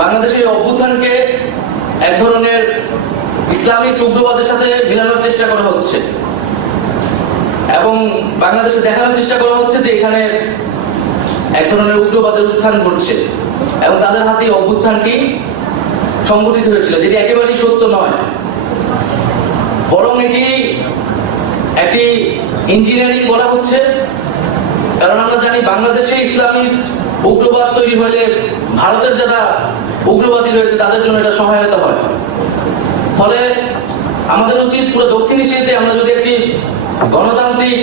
বাংলাদেশের অভ্যুত্থানকে এক ধরনের ইসলামিক উগ্রবাদের সাথে মিলানোর চেষ্টা করা হচ্ছে এবং বাংলাদেশে দেখানোর চেষ্টা করা হচ্ছে যে এখানে এক ধরনের উগ্রবাদের উত্থান ঘটছে এবং তাদের হাতে অভ্যুত্থানটি সংঘটিত হয়েছিল, যেটি একেবারেই সত্য নয়, বরং এটি একটি ইঞ্জিনিয়ারিং করা হচ্ছে। কারণ আমরা জানি বাংলাদেশে ইসলামিক উগ্রবাদ তৈরি হলে ভারতের যারা উগ্রবাদী রয়েছে তাদের জন্য এটা সহায়তা হয়। ফলে আমাদের উচিত পুরো দক্ষিণ এশিয়াতে আমরা যদি একটি গণতান্ত্রিক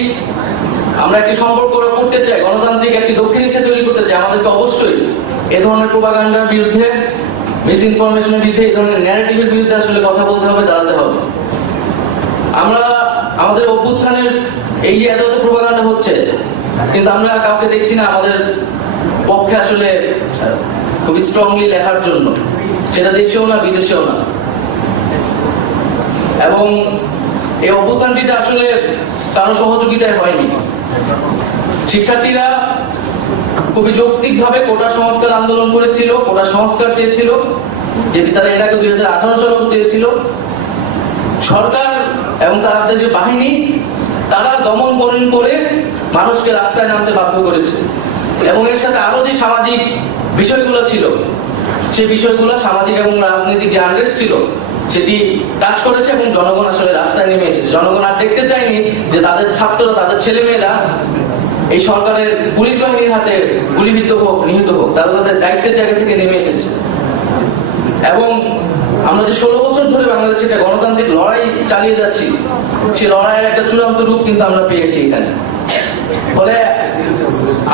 আমরা একটি সম্পর্ক করতে চাই, গণতান্ত্রিক একটি দক্ষিণ এশিয়া তৈরি করতে চাই, আমাদেরকে অবশ্যই এ ধরনের প্রোপাগান্ডার বিরুদ্ধে, মিস ইনফরমেশনের বিরুদ্ধে, এই ধরনের ন্যারেটিভের বিরুদ্ধে আসলে কথা বলতে হবে, দাঁড়াতে হবে। আমরা আমাদের অভ্যুত্থানের এই যে এত প্রোপাগান্ডা হচ্ছে, কিন্তু আমরা কাউকে দেখছি না আমাদের পক্ষে আসলে খুবই স্ট্রংলি লেখার জন্য, সেটা দেশেও না বিদেশেও না। এবং এই অভ্যুত্থানটিতে আসলে কারো সহযোগিতায় হয়নি। শিক্ষার্থীরা খুবই যৌক্তিকভাবে কোটা সংস্কার আন্দোলন করেছিল, কোটা সংস্কার চেয়েছিল, যেটি তারা এর আগে 2018 সালে চেয়েছিল। সরকার এবং তাদের যে বাহিনী, তারা দমন বরণ করে মানুষকে রাস্তায় নামতে বাধ্য করেছে এবং এর সাথে আরো যে সামাজিক বিষয়গুলো ছিল, সেই বিষয়গুলো সামাজিক এবং রাজনৈতিক যে আনরেস্ট ছিল সেটি কাজ করেছে এবং জনগণ আসলে রাস্তায় নেমে এসেছে। জনগণ আর দেখতে চায়নি যে তাদের ছাত্ররা, তাদের ছেলেমেয়েরা এই সরকারের পুলিশ বাহিনীর হাতে গুলিবিদ্ধ হোক, নিহত হোক, তারা তাদের দায়িত্বের জায়গা থেকে নেমে এসেছে। এবং আমরা যে 16 বছর ধরে বাংলাদেশে একটা গণতান্ত্রিক লড়াই চালিয়ে যাচ্ছি, সেই লড়াইয়ের একটা চূড়ান্ত রূপ কিন্তু আমরা পেয়েছি এখানে। ফলে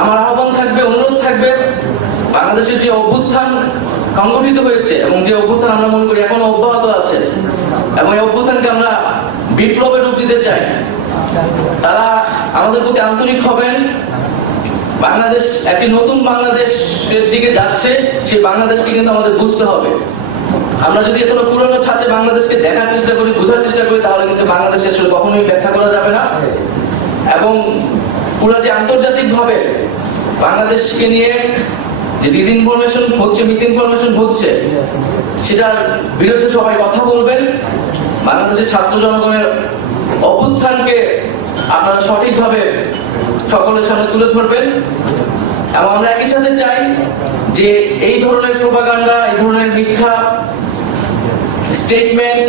আমার আহ্বান থাকবে, অনুরোধ থাকবে, বাংলাদেশের যে অভ্যুত্থান সংগঠিত হয়েছে এবং যে অভ্যুত্থান আমরা মনে করি এখনো অব্যাহত আছে এবং এই অভ্যুত্থানকে আমরা বিপ্লবের রূপ দিতে চাই, তারা আমাদের প্রতি আন্তরিক হবেন। বাংলাদেশ একটি নতুন বাংলাদেশের দিকে যাচ্ছে, সেই বাংলাদেশকে কিন্তু আমাদের বুঝতে হবে। আমরা যদি এখনো পুরনো ছাঁচে বাংলাদেশকে দেখার চেষ্টা করি, বোঝার চেষ্টা করি, তাহলে কিন্তু বাংলাদেশে আসলে কখনোই ব্যাখ্যা করা যাবে না। এবং পুরো যে আন্তর্জাতিক ভাবে বাংলাদেশকে নিয়ে যে ডিসইনফরমেশন হচ্ছে, মিস ইনফরমেশন হচ্ছে, সেটার বিরুদ্ধে সবাই কথা বলবেন। বাংলাদেশের ছাত্র জনগণের অভ্যুত্থানকে আপনারা সঠিকভাবে সকলের সামনে তুলে ধরবেন। এবং আমরা একই সাথে চাই যে এই ধরনের প্রোপাগান্ডা, এই ধরনের মিথ্যা স্টেটমেন্ট,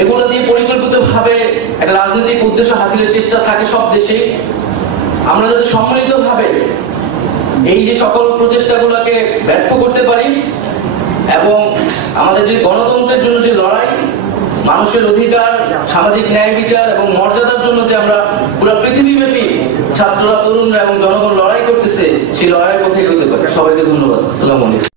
এগুলো দিয়ে পরিকল্পিতভাবে একটা রাজনৈতিক উদ্দেশ্য হাসিলের চেষ্টা থাকে সব দেশে। আমরা যাতে সম্মিলিতভাবে এই যে সকল প্রচেষ্টাগুলোকে ব্যর্থ করতে পারি এবং আমাদের যে গণতন্ত্রের জন্য যে লড়াই, মানুষের অধিকার, সামাজিক ন্যায় বিচার এবং মর্যাদার জন্য যে আমরা পুরো পৃথিবীব্যাপী ছাত্ররা, তরুণরা এবং জনগণ লড়াই করতেছে, সেই লড়াইয়ের পথে এগোতে পারি। সবাইকে ধন্যবাদ। আসসালামু আলাইকুম।